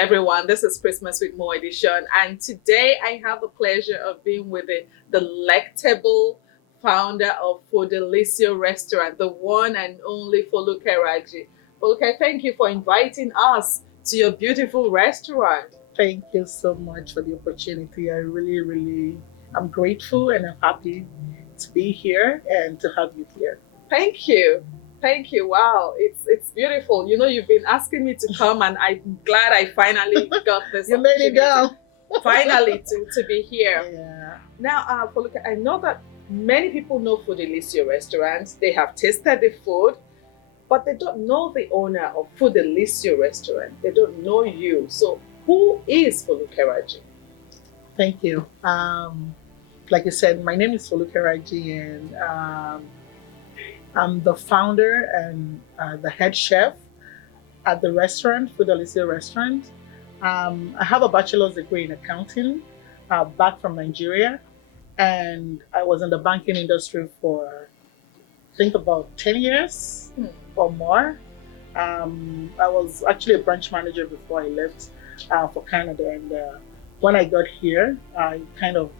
everyone. This is Christmas with More edition, and today I have the pleasure of being with the delectable founder of Fodelicio Restaurant, the one and only Foluke Raji. Foluke, thank you for inviting us to your beautiful restaurant. Thank you so much for the opportunity. I really, I'm grateful and I'm happy to be here and to have you here. Thank you. Thank you. Wow, it's beautiful. You know, you've been asking me to come, and I'm glad I finally got this You made it down. finally to be here. Yeah. Now, Foluke, I know that many people know Fodelicio Restaurant. They have tasted the food, but they don't know the owner of Fodelicio Restaurant. They don't know you. So, who is Foluke Raji? Thank you. Like I said, my name is Foluke Raji, and I'm the founder and the head chef at the restaurant, Fodelicio Restaurant. I have a bachelor's degree in accounting back from Nigeria, and I was in the banking industry for, I think, about 10 years or more. I was actually a branch manager before I left for Canada, and when I got here, I kind of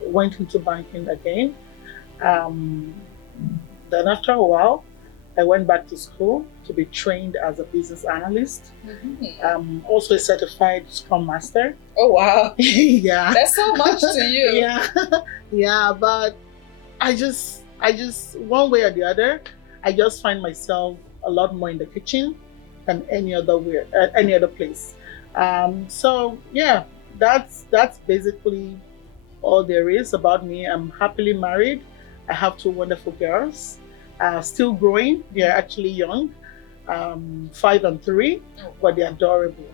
went into banking again. Um, then after a while, I went back to school to be trained as a business analyst. I'm also a certified Scrum Master. Oh, wow. Yeah. That's so much to you. Yeah. Yeah, but I just one way or the other, I just find myself a lot more in the kitchen than any other place. So yeah, that's basically all there is about me. I'm happily married. I have two wonderful girls, still growing. They're actually young, 5 and 3, but they're adorable.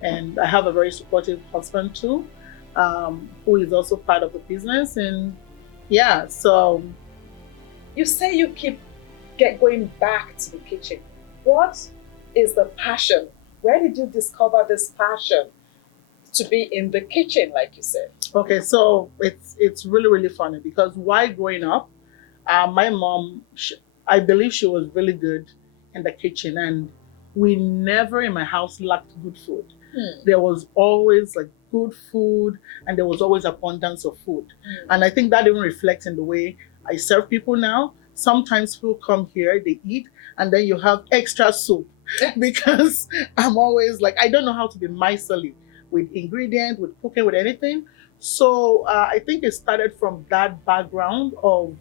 And I have a very supportive husband too, who is also part of the business. And yeah, so You say you keep going back to the kitchen. What is the passion? Where did you discover this passion to be in the kitchen, like you said? okay, so it's really funny because while growing up, my mom, I believe she was really good in the kitchen, and we never in my house lacked good food. There was always like good food, and there was always abundance of food. And I think that even reflects in the way I serve people now. Sometimes people come here, they eat, and then you have extra soup because I'm always like, I don't know how to be miserly with ingredients, with cooking, with anything. So I think it started from that background of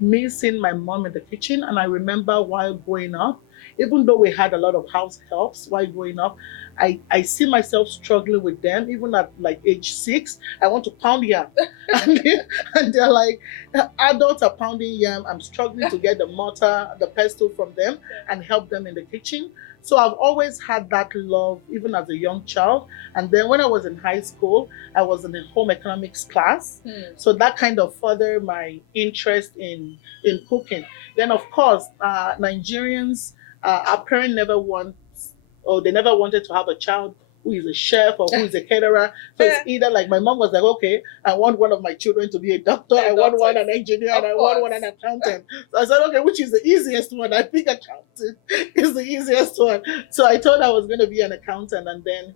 me seeing my mom in the kitchen. And I remember while growing up, even though we had a lot of house helps while growing up, I see myself struggling with them. Even at like age 6, I want to pound yam. And they're like, adults are pounding yam. I'm struggling to get the mortar, the pestle from them and help them in the kitchen. So I've always had that love, even as a young child. And then when I was in high school, I was in a home economics class. So that kind of furthered my interest in cooking. Then, of course, Nigerians, our parents never want, or they never wanted to have a child who is a chef or who is a caterer. So it's either like my mom was like, okay, I want one of my children to be a doctor, I want one an engineer, and I want one an accountant. So I said, okay, which is the easiest one? I think accountant is the easiest one. So I thought I was going to be an accountant, and then,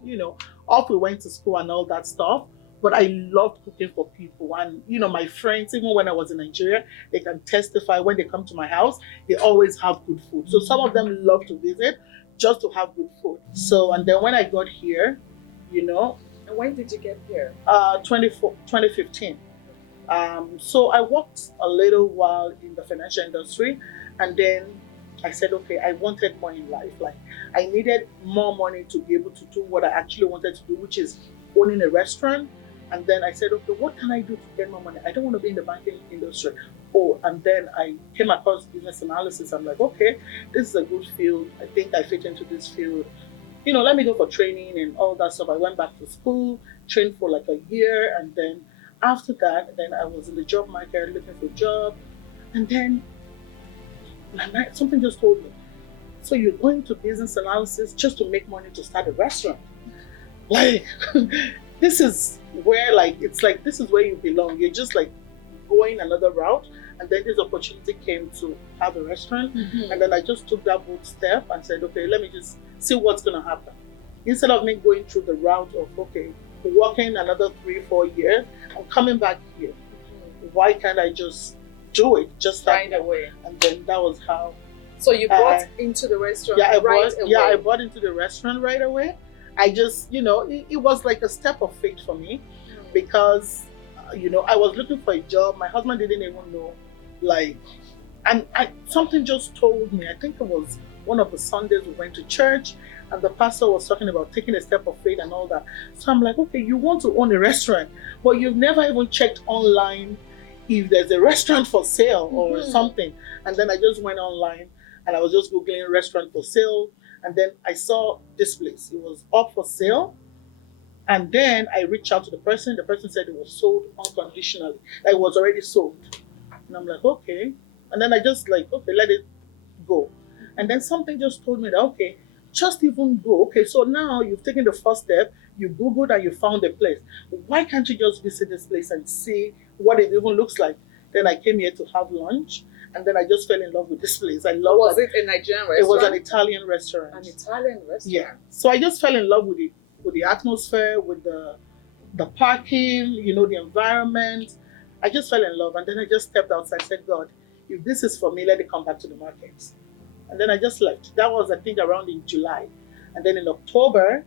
off we went to school and all that stuff. But I loved cooking for people. And, my friends, even when I was in Nigeria, they can testify when they come to my house, they always have good food. So some of them love to visit just to have good food. So, and then when I got here, And when did you get here? 2015. So I worked a little while in the financial industry, and then I said, okay, I wanted more in life. Like, I needed more money to be able to do what I actually wanted to do, which is owning a restaurant. And then I said, okay, what can I do to get more money? I don't want to be in the banking industry. Oh, and then I came across business analysis. I'm like, okay, this is a good field. I think I fit into this field. Let me go for training and all that stuff. I went back to school, trained for like a year. And then after that, then I was in the job market looking for a job. And then something just told me, so you're going to business analysis just to make money to start a restaurant? Like, this is where, like, it's like, this is where you belong. You're just like going another route. And then this opportunity came to have a restaurant. And then I just took that bold step and said, okay, let me just see what's going to happen. instead of me going through the route of, okay, working another 3-4 years, I'm coming back here. Why can't I just do it just that Right away? And then that was how. So you bought into the restaurant Yeah, right away? Yeah, I bought into the restaurant right away. I just, it was like a step of faith for me because, I was looking for a job. My husband didn't even know, like, and something just told me, I think it was one of the Sundays we went to church and the pastor was talking about taking a step of faith and all that. So I'm like, okay, you want to own a restaurant, but you've never even checked online if there's a restaurant for sale or something. And then I just went online and I was just Googling restaurant for sale. And then I saw this place. It was up for sale. And then I reached out to the person. The person said it was sold unconditionally. That it was already sold. And I'm like, okay. And then I just like, okay, let it go. And then something just told me that, okay, just even go. Okay, so now you've taken the first step. You Googled and you found a place. Why can't you just visit this place and see what it even looks like? Then I came here to have lunch. And then I just fell in love with this place. I love Was it a Nigerian restaurant? It was an Italian restaurant. An Italian restaurant? Yeah. So I just fell in love with it, with the atmosphere, with the parking, the environment. I just fell in love. And then I just stepped outside and said, God, if this is for me, let it come back to the market. And then I just left. That was, I think, around in July. And then in October,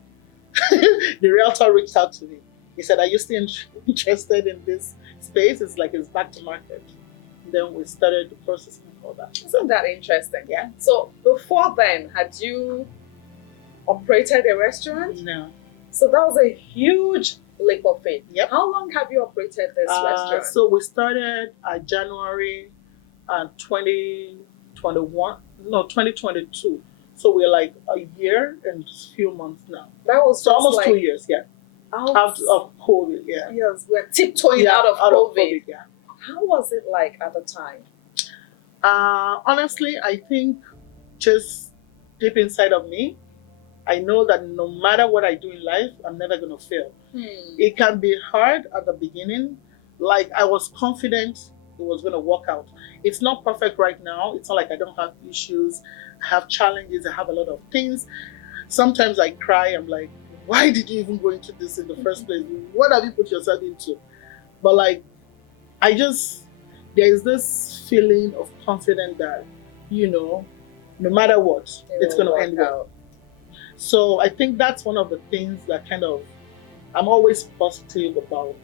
the realtor reached out to me. He said, are you still interested in this space? It's like it's back to market. Then we started the process and all that. Isn't that interesting? Yeah. So before then, had you operated a restaurant? No. So that was a huge leap of faith. Yep. How long have you operated this restaurant? So we started January 2022. So we're like a year and a few months now. That was so almost like 2 years, yeah. Out of COVID, yeah. Yes, we're tiptoeing out of COVID. Yeah. How was it like at the time? Honestly, I think just deep inside of me, I know that no matter what I do in life, I'm never going to fail. It can be hard at the beginning. Like I was confident it was going to work out. It's not perfect right now. It's not like I don't have issues. I have challenges. I have a lot of things. Sometimes I cry. I'm like, why did you even go into this in the first place? What have you put yourself into? But like, there's this feeling of confidence that, no matter what, it's going to end well. So I think that's one of the things that kind of, I'm always positive about,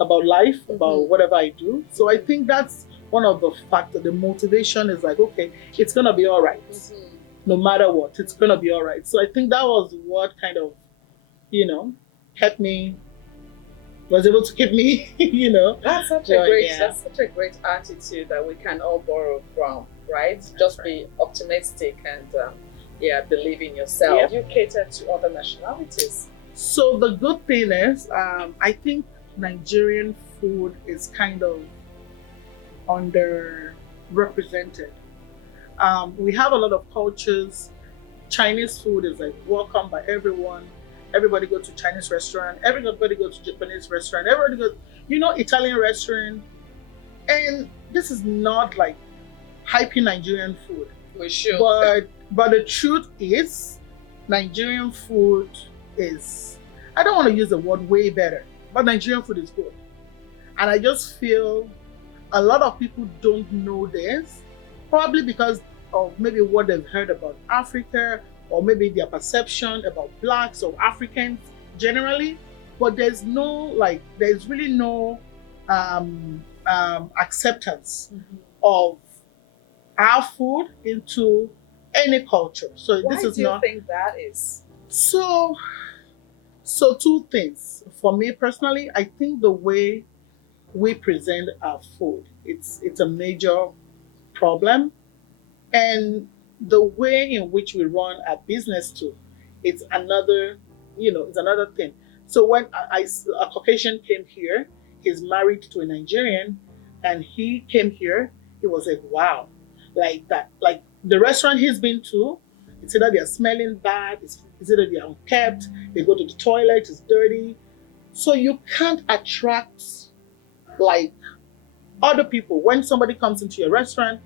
about life, about whatever I do. So I think that's one of the factors. The motivation is like, okay, it's going to be all right. No matter what, it's going to be all right. So I think that was what kind of, kept me, was able to keep me, That's such a great attitude that we can all borrow from, right? Just be optimistic and believe in yourself. Yep. You cater to other nationalities. So the good thing is, I think Nigerian food is kind of underrepresented. We have a lot of cultures. Chinese food is like welcome by everyone. Everybody go to Chinese restaurant. Everybody go to Japanese restaurant. Everybody go, Italian restaurant. And this is not like hyping Nigerian food. We should. But the truth is, Nigerian food is, I don't want to use the word way better, but Nigerian food is good. And I just feel a lot of people don't know this, probably because of maybe what they've heard about Africa, or maybe their perception about blacks or Africans generally. But there's really no acceptance of our food into any culture. So Why this is do you not. think that is? So two things. For me personally, I think the way we present our food, it's a major problem. And the way in which we run our business too, it's another thing. So when a Caucasian came here, he's married to a Nigerian, and he came here, he was like, wow, like that. Like the restaurant he's been to, it's either they're smelling bad, it's either they're unkept, they go to the toilet, it's dirty. So you can't attract like other people. When somebody comes into your restaurant,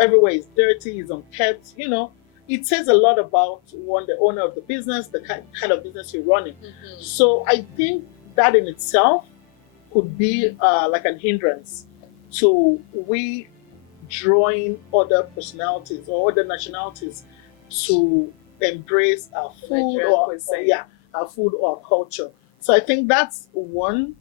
everywhere is dirty, is unkept, it says a lot about one, the owner of the business, the kind of business you're running. So I think that in itself could be like an hindrance to we drawing other personalities or other nationalities to embrace our food or yeah, our food or our culture. So I think that's one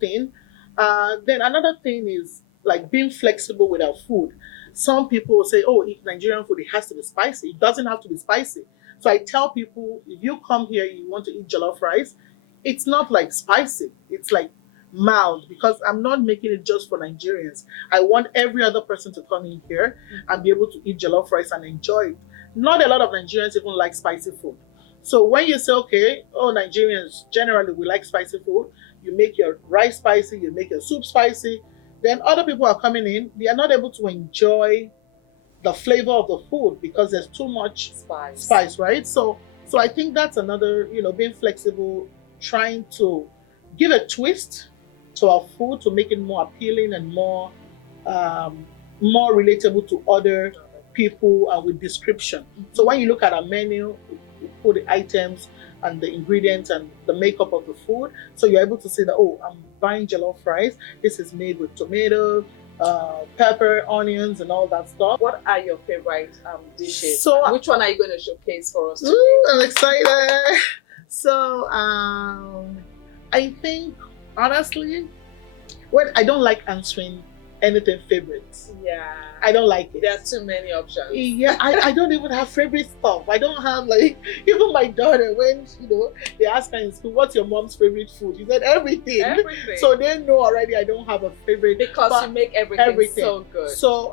thing. Then another thing is like being flexible with our food. Some people will say, "Oh, eat Nigerian food, it has to be spicy." It doesn't have to be spicy. So I tell people, if you come here, you want to eat jollof rice, it's not like spicy. It's like mild because I'm not making it just for Nigerians. I want every other person to come in here and be able to eat jollof rice and enjoy it. Not a lot of Nigerians even like spicy food. So when you say, okay, oh, Nigerians generally we like spicy food, you make your rice spicy, you make your soup spicy, then other people are coming in, they are not able to enjoy the flavor of the food because there's too much spice, right? So I think that's another, being flexible, trying to give a twist to our food to make it more appealing and um, more relatable to other people with description. So when you look at our menu, we put the items and the ingredients and the makeup of the food, so you're able to say that, oh, I'm buying jollof rice. This is made with tomato, pepper, onions, and all that stuff. What are your favorite dishes? So, which one are you going to showcase for us today? I'm excited. So, I think, honestly, I don't like answering anything favorites. Yeah. I don't like it. There are too many options. Yeah, I don't even have favorite stuff. I don't have even my daughter, when they ask her in school, what's your mom's favorite food? She said everything. Everything. So they know already I don't have a favorite. Because you make everything so good. So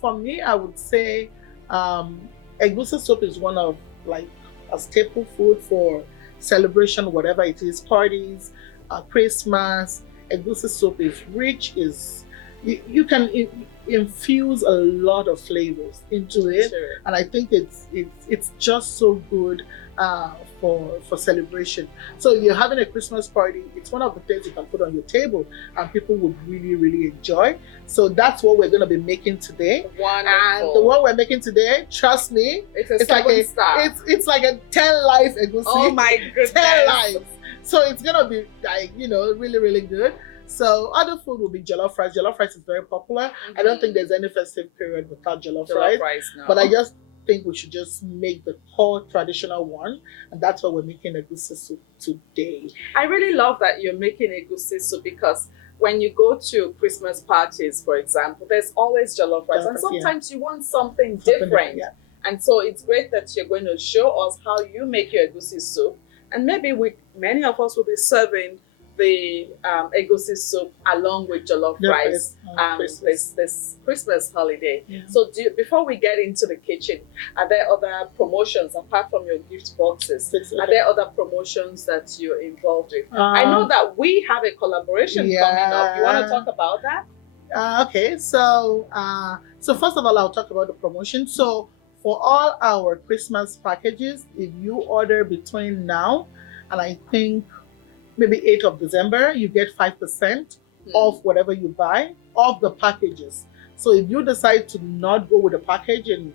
for me, I would say egusi soup is one of a staple food for celebration, whatever it is, parties, Christmas. Egusi soup is rich, you can infuse a lot of flavors into it, sure. And I think it's just so good for celebration. So if you're having a Christmas party, it's one of the things you can put on your table and people would really, really enjoy. So that's what we're going to be making today. Wonderful. And the one we're making today, trust me, it's like a star. It's like a 10 life egusi. Oh my goodness. 10 lives. So it's going to be really, really good. So other food will be jollof rice. Jollof rice is very popular. I don't think there's any festive period without jollof rice. No. But I just think we should just make the core traditional one, and that's why we're making egusi soup today. I really love that you're making egusi soup because when you go to Christmas parties, for example, there's always jollof rice, and sometimes you want something different. Yeah. And so it's great that you're going to show us how you make your egusi soup, and maybe many of us will be serving the egusi soup along with jollof rice this Christmas holiday. Yeah. So before we get into the kitchen, are there other promotions apart from your gift boxes? Are there other promotions that you're involved with? I know that we have a collaboration coming up. You want to talk about that? Okay, so first of all, I'll talk about the promotion. So for all our Christmas packages, if you order between now and I think maybe 8th of December, you get 5% off whatever you buy of the packages. So if you decide to not go with the package and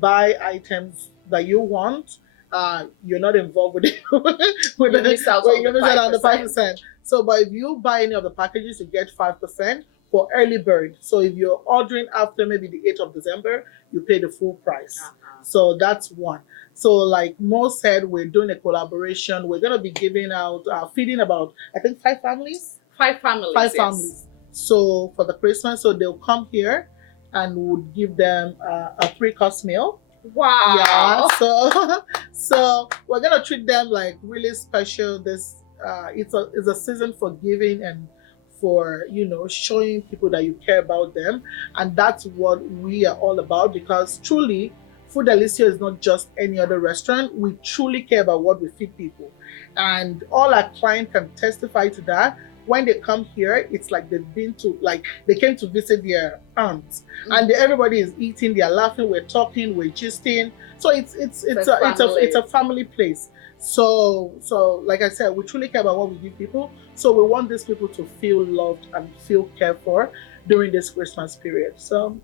buy items that you want, you're not involved with it. You miss out on the 5%. So, but if you buy any of the packages, you get 5% for early bird. So if you're ordering after maybe the 8th of December, you pay the full price. So that's one. So like Mo said, we're doing a collaboration. We're going to be giving out, feeding about, I think 5 families? 5 families. 5 families. So for the Christmas, so they'll come here and we'll give them a 3-course meal. Wow. Yeah. So we're going to treat them like really special. It's a season for giving and for showing people that you care about them, and that's what we are all about, because truly Food Alicia is not just any other restaurant. We truly care about what we feed people. And all our clients can testify to that. When they come here, it's like they came to visit their aunts. And everybody is eating, they're laughing, we're talking, we're gisting. So it's a family place. So like I said, we truly care about what we give people. So we want these people to feel loved and feel cared for during this Christmas period. So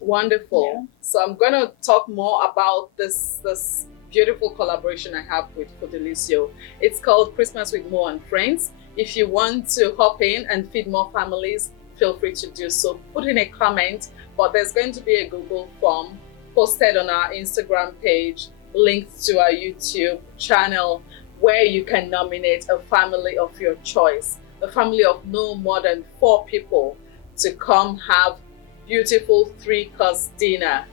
Wonderful. Yeah. So I'm going to talk more about this beautiful collaboration I have with Fodelicio. It's called Christmas with Mo and Friends. If you want to hop in and feed more families, feel free to do so. Put in a comment, but there's going to be a Google form posted on our Instagram page, linked to our YouTube channel, where you can nominate a family of your choice, a family of no more than 4 people, to come have beautiful 3-course dinner,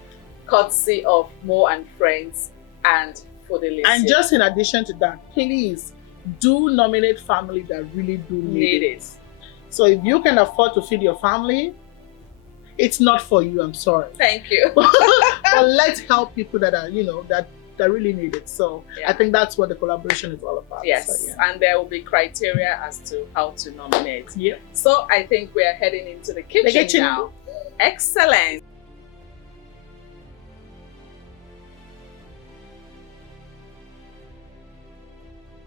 courtesy of Mo and Friends and Fodelicio. And just in addition to that, please do nominate family that really do need it. So if you can afford to feed your family, it's not for you, I'm sorry. Thank you. But let's help people that are, that really need it. So Yeah. I think that's what the collaboration is all about. Yes, So, yeah. and there will be criteria as to how to nominate. Yep. So I think we are heading into the kitchen now. Excellent.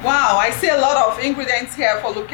Wow, I see a lot of ingredients here for Luke.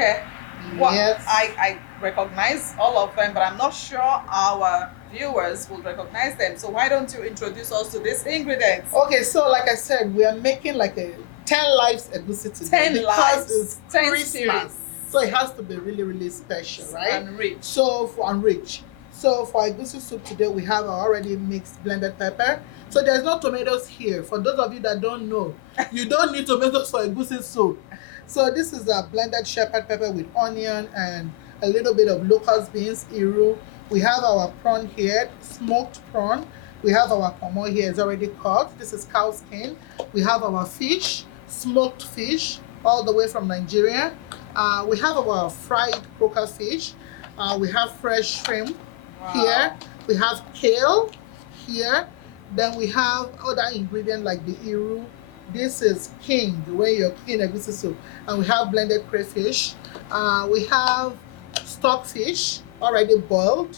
Well, Yes. I recognize all of them, but I'm not sure our viewers will recognize them. So why don't you introduce us to these ingredients? Okay, so like I said, we are making like a 10 lives egusi today 10 because lives, it's 10 Christmas. series. So it has to be really, really special, right? And rich. So for rich. So for egusi soup today, we have our already mixed blended pepper. So there's no tomatoes here. For those of you that don't know, you don't need tomatoes for egusi soup. So this is a blended shepherd pepper with onion and a little bit of locust beans, iru. We have our prawn here, smoked prawn. We have our pomo here, it's already cut. This is cow skin. We have our fish, smoked fish, all the way from Nigeria. We have our fried croaker fish. We have fresh shrimp here. We have kale here. Then we have other ingredients like the iru. This is king, where you're cooking egusi soup. And we have blended crayfish. We have stockfish already boiled.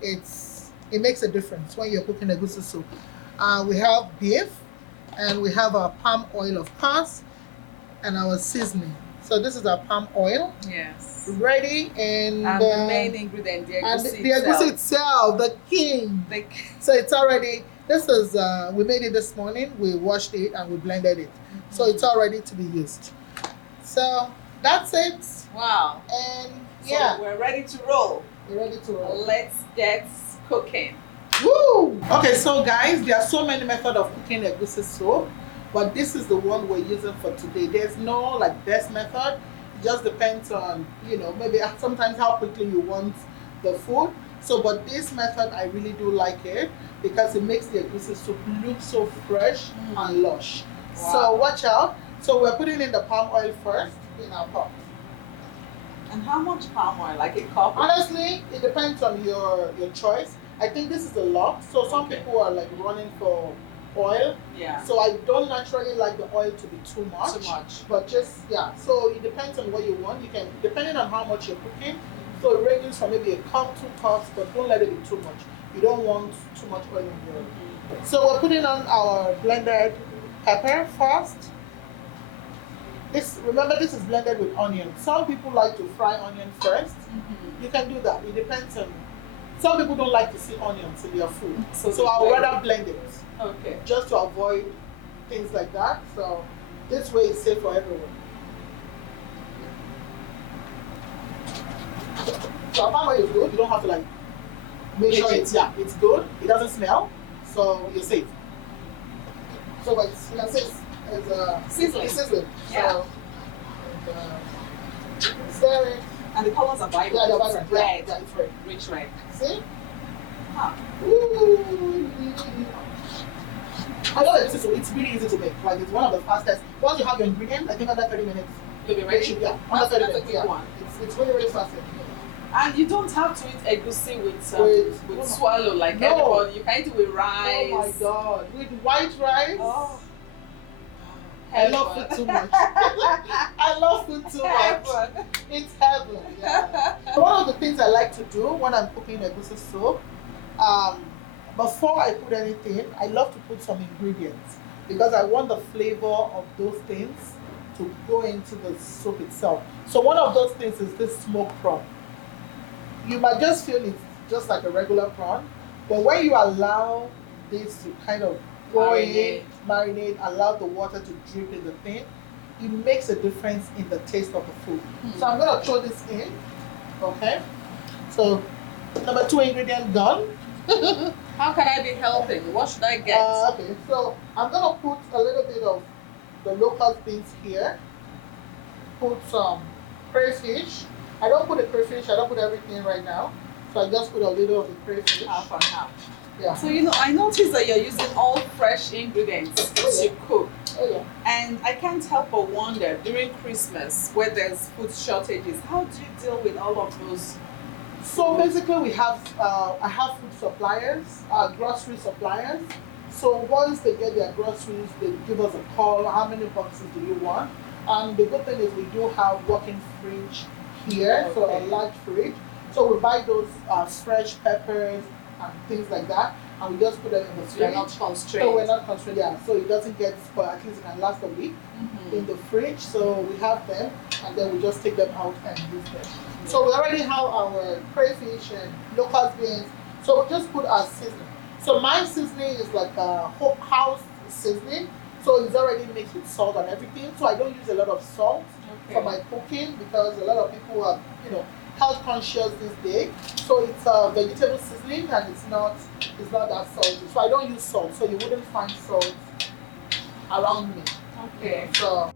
It makes a difference when you're cooking egusi soup. We have beef, and we have our palm oil, of course, and our seasoning. So this is our palm oil. Yes. Ready, and the main ingredient, the egusi itself, the king. So it's already. This is we made it this morning. We washed it and we blended it, so it's all ready to be used. So that's it. Wow. And so we're ready to roll. We're ready to roll. Let's get cooking. Woo! Okay, so guys, there are so many methods of cooking egusi soup, but this is the one we're using for today. There's no best method. It just depends on maybe sometimes how quickly you want the food. So, but this method I really do like it because it makes the egusi soup look so fresh and lush. Wow. So watch out. So we're putting in the palm oil first in our pot. And how much palm oil? Like a cup? Honestly, it depends on your choice. I think this is a lot. So some people are running for oil. Yeah. So I don't naturally like the oil to be too much. But just, so it depends on what you want. You can, depending on how much you're cooking, so it ranges from maybe a cup, 2 cups, but don't let it be too much. You don't want too much oil in your oil. So we're putting on our blended pepper first. Remember, this is blended with onion. Some people like to fry onion first. You can do that. It depends on. Some people don't like to see onions in their food, so I'll rather blend it. Okay. Just to avoid things like that. So this way is safe for everyone. So our palm oil is good. You don't have to make sure it's good. It doesn't smell, so you're safe. So but you can say it's sizzling. Yeah. So stir it. And the colors are vibrant. Yeah, they're vibrant. Red. Yeah, it's red. Rich red. See? Huh. Ooh. I love it. So it's really easy to make. It's one of the fastest. Once you have your ingredients, I think under 30 minutes. You'll be ready? Yeah, under 30 minutes. That's a good one. It's really, really fast. And you don't have to eat egusi with swallow everybody. You can eat it with rice. Oh my god. With white rice? Oh. I love food too much. I love food too much. It's heaven. Yeah. One of the things I like to do when I'm cooking egusi soup, before I put anything, I love to put some ingredients because I want the flavor of those things to go into the soup itself. So one of those things is this smoked prawn. You might just feel it's just like a regular prawn, But when you allow this to kind of go in, Marinade. marinate, allow the water to drip in the thing, it makes a difference in the taste of the food. So I'm gonna throw this in, okay? So number 2 ingredient done. How can I be helping? What should I get? Okay, so I'm gonna put a little bit of the local beans here. Put some crayfish. I don't put the crayfish. I don't put everything right now. So I just put a little of the crayfish. Half and half. Yeah. So I noticed that you're using all fresh ingredients to cook. Oh yeah. And I can't help but wonder, during Christmas, where there's food shortages, how do you deal with all of those? So basically, we have I have food suppliers, grocery suppliers. So once they get their groceries, they give us a call. How many boxes do you want? And the good thing is we do have working fridge here, so a Okay. large fridge. So we buy those fresh peppers and things like that, and we just put them in the You're fridge. not constrained. So we're not constrained, yeah. So it doesn't get spoiled. At least it can last a week in the fridge. So we have them, and then we just take them out and use them. So we already have our crayfish and local beans. So we just put our seasoning. So my seasoning is like a house seasoning. So it's already mixed with salt and everything. So I don't use a lot of salt for my cooking because a lot of people are, health conscious this day. So it's a vegetable seasoning and it's not that salty. So I don't use salt. So you wouldn't find salt around me. Okay. So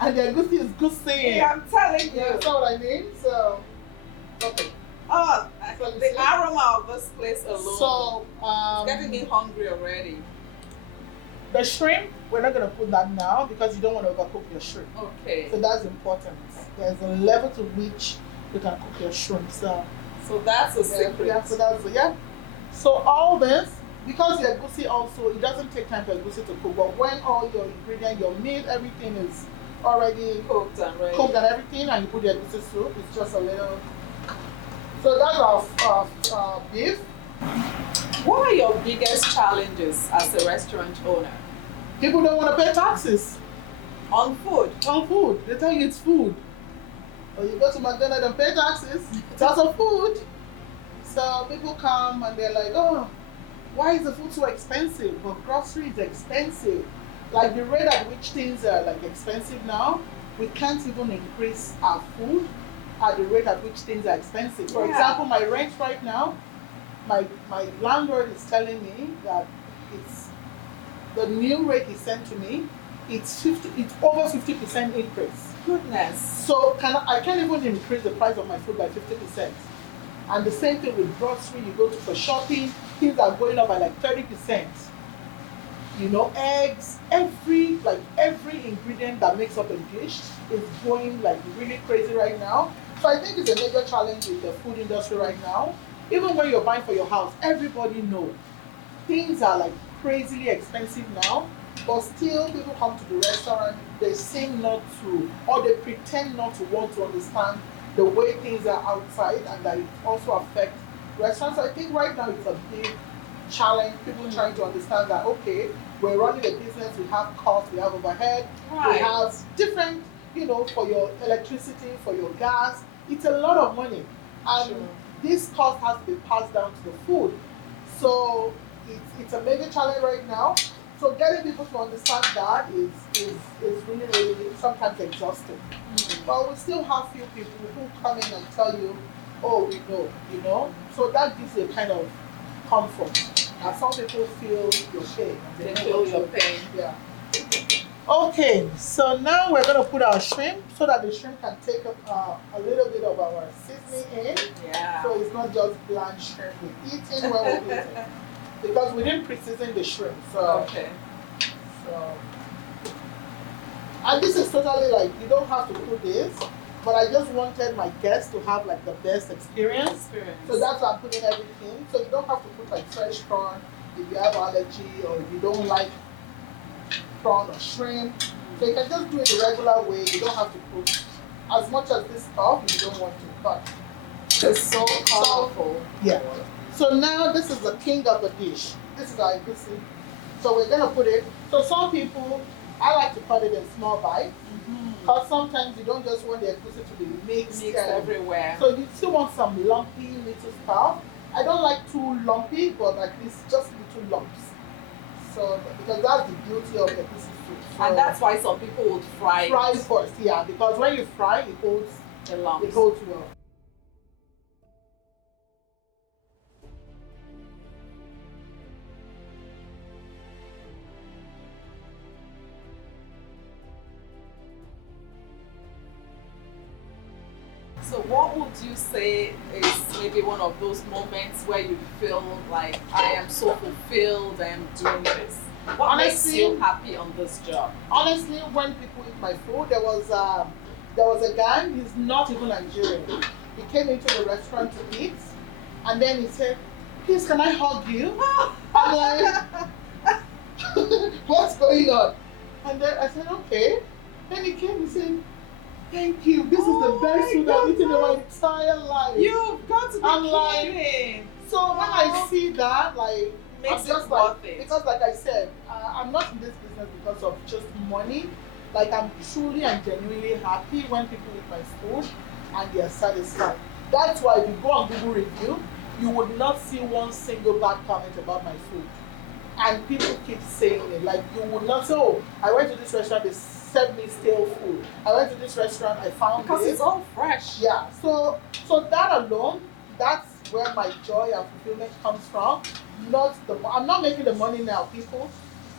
and the goosey is goosey. Yeah, I'm telling you. Yeah, that's what I mean. So okay. Oh, So the aroma of this place alone. So it's getting me hungry already. the shrimp, we're not gonna put that now because you don't want to overcook your shrimp. Okay. So that's important. There's a level to which you can cook your shrimp. So that's a secret. yeah. So that's yeah. So all this, because the egusi also, it doesn't take time for egusi to cook. But when all your ingredients, your meat, everything is already Cooked and ready. cooked and everything, and you put the egusi soup, it's just a little. So that's our beef. What are your biggest challenges as a restaurant owner? People don't want to pay taxes On food. on food. They tell you it's food. Or you go to McDonald's and pay taxes, it's also food. So people come and they're like, oh, why is the food so expensive? But grocery is expensive. Like the rate at which things are like expensive now, we can't even increase our food at the rate at which things are expensive. For Yeah. example, my rent right now, my landlord is telling me that it's the new rate he sent to me, it's over 50% increase. Goodness. So I can't even increase the price of my food by 50%. And the same thing with grocery, you go to for shopping, things are going up by like 30%. Eggs, every ingredient that makes up a dish is going like really crazy right now. So I think it's a major challenge with the food industry right now. Even when you're buying for your house, everybody knows things are like crazily expensive now, but still people come to the restaurant, they seem not to, or they pretend not to want to understand the way things are outside and that it also affects restaurants. I think right now it's a big challenge, people trying to understand that, okay, we're running a business, we have costs, we have overhead, we have different, for your electricity, for your gas, it's a lot of money. And Sure. this cost has to be passed down to the food. So it's a major challenge right now. So getting people to understand that is really, really sometimes exhausting. But we still have few people who come in and tell you, oh, we know. So that gives you a kind of comfort. And some people feel your pain. They feel your pain. Yeah. Okay, so now we're gonna put our shrimp so that the shrimp can take a little bit of our seasoning in. Yeah. So it's not just bland shrimp we're eating when we're eating. Because we didn't pre-season the shrimp. So Okay. So, and this is totally like you don't have to put this, but I just wanted my guests to have like the best experience. So that's why I'm putting everything. So you don't have to put like fresh prawn if you have allergy or if you don't like prawn or shrimp. So you can just do it the regular way. You don't have to put as much as this stuff if you don't want to. But It's so colorful. yeah. So now this is the king of the dish. This is how you see. So we're gonna put it. So some people, I like to cut it in small bites. Because sometimes you don't just want the egusi to be mixed everywhere. So you still want some lumpy little stuff. I don't like too lumpy, but at least just little lumps. So because that's the beauty of egusi soup. So And that's why some people would fry it first, yeah. Because when you fry, it holds the lumps. It holds well. So what would you say is maybe one of those moments where you feel like I am so fulfilled, I am doing this? What makes you happy on this job? Honestly, when people eat my food, there was a guy, he's not even Nigerian. He came into the restaurant to eat and then he said, "Please, can I hug you?" I'm like, what's going on? And then I said, okay. Then he came and said, "Thank you. This is the best food I've eaten in my entire life." You've got to be kidding. So when I see that, like, makes I'm just it like, worth it. because like I said, I'm not in this business because of just money. Like I'm truly and genuinely happy when people eat my food and they are satisfied. That's why if you go on Google review, you would not see one single bad comment about my food. And people keep saying it. Like you would not say, "Oh, I went to this restaurant, they served me stale food. I went to this restaurant, I found because this." It's all fresh. Yeah. So that alone, that's where my joy and fulfillment comes from. Not the I'm not making the money now, people,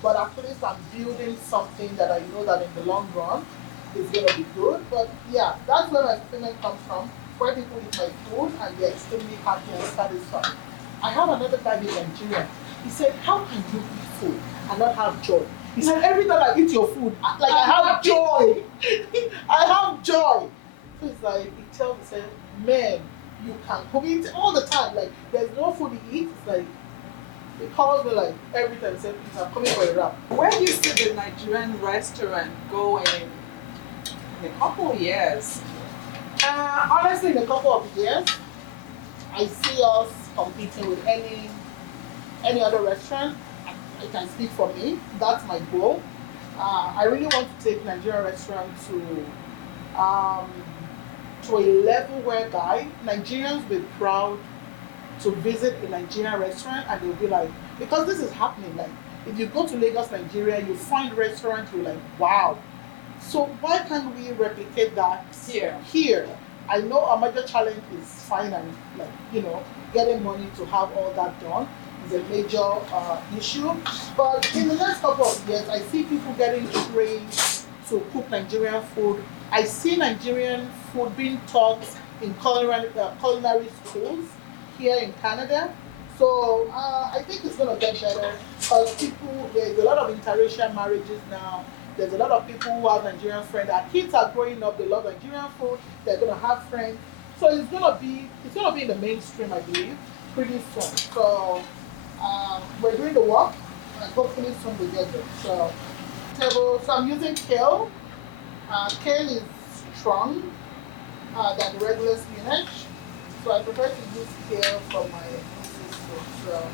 but at least I'm building something that I know that in the long run is gonna be good. But yeah, that's where my fulfillment comes from. Where people eat my food and they're extremely happy and satisfied. I have another guy in Nigeria. He said, "How can you eat food and not have joy?" He said, "Every time I eat your food, I have joy." I have joy. So it's like, he tells me, say, "Man, you can cook it all the time. Like, there's no food he eats." It's like, he calls me like every time, he says, "Please, I'm coming for a wrap." Where do you see the Nigerian restaurant going in a couple of years? Honestly, in a couple of years, I see us competing with any other restaurant. I can speak for me. That's my goal. I really want to take Nigerian restaurant um, to a level whereby Nigerians will be proud to visit a Nigerian restaurant and they'll be like, because this is happening. Like, if you go to Lagos, Nigeria, you find restaurants, you're like, wow. So why can't we replicate that here? I know our major challenge is finding, like, getting money to have all that done is a major issue. But in the next couple of years, I see people getting trained to cook Nigerian food. I see Nigerian food being taught in culinary schools here in Canada. So I think it's going to get better because there's a lot of interracial marriages now. There's a lot of people who have Nigerian friends. Our kids are growing up, they love Nigerian food, they're going to have friends. So it's going to be in the mainstream, I believe, pretty soon. So we're doing the work and hopefully soon we get there. So I'm using kale. Kale is strong than regular spinach. So I prefer to use kale for my soup.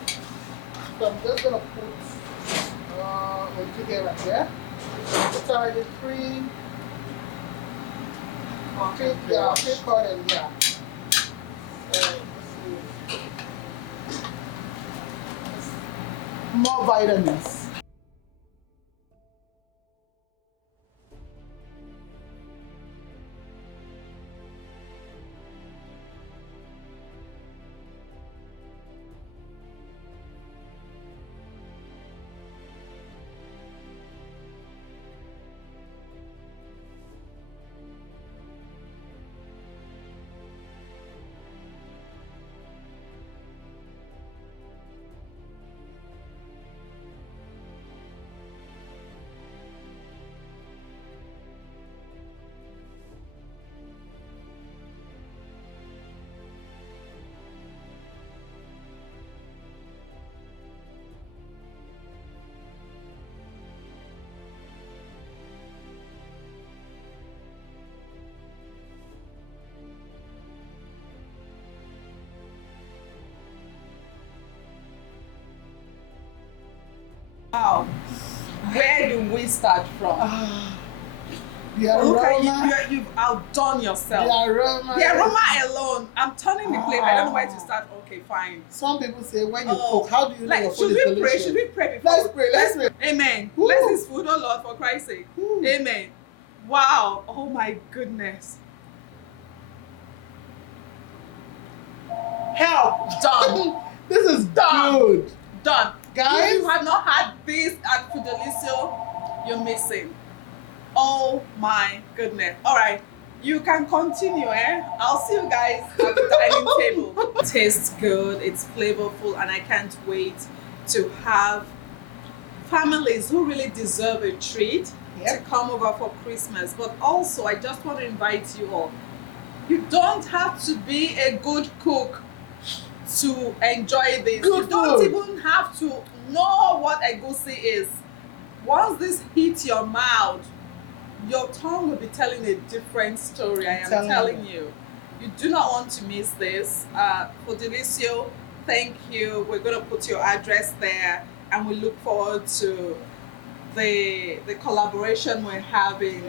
So I'm just gonna put a little here and there. It's already pre-cut and yeah. More vitamins. Wow. Where do we start from? The Look at aroma. you've outdone yourself. The aroma. The aroma alone. I'm turning the plate. I don't know where to start. Okay, fine. Some people say when you cook, how do you know Like, your should food is we pray? delicious? Should we pray before? Let's pray. Let's pray. Amen. Woo. Bless this food, oh Lord, for Christ's sake. Woo. Amen. Wow. Oh my goodness. Help. Done. This is Done. good. Done. Guys, If you have not had this at Fidelisio, you're missing. Oh my goodness. All right. You can continue, eh? I'll see you guys at the dining table. It tastes good, it's flavorful, and I can't wait to have families who really deserve a treat to come over for Christmas. But also, I just want to invite you all. You don't have to be a good cook to enjoy this. Good You don't food. even have to know what egusi is. Once this hits your mouth, your tongue will be telling a different story. I am telling you. You do not want to miss this. For Delicio, thank you. We're going to put your address there, and we look forward to the collaboration we're having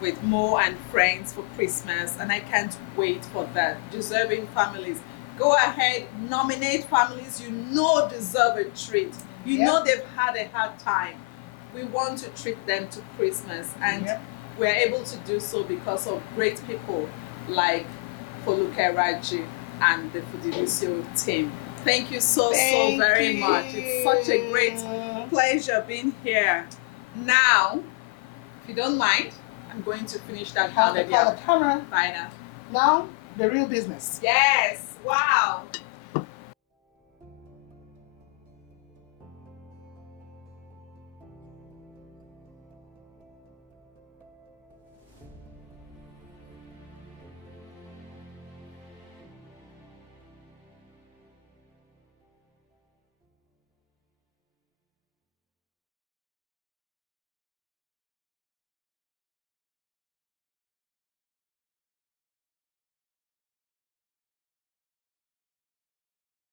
with Mo and friends for Christmas, and I can't wait for that. Deserving families. Go ahead, nominate families you know deserve a treat. You know they've had a hard time. We want to treat them to Christmas, and we're able to do so because of great people like Foluke Raji and the Fidelisio team. Thank you so very much. It's such a great pleasure being here. Now, if you don't mind, I'm going to finish that pounded yam. camera. Bye now. Now, the real business. Yes. Wow.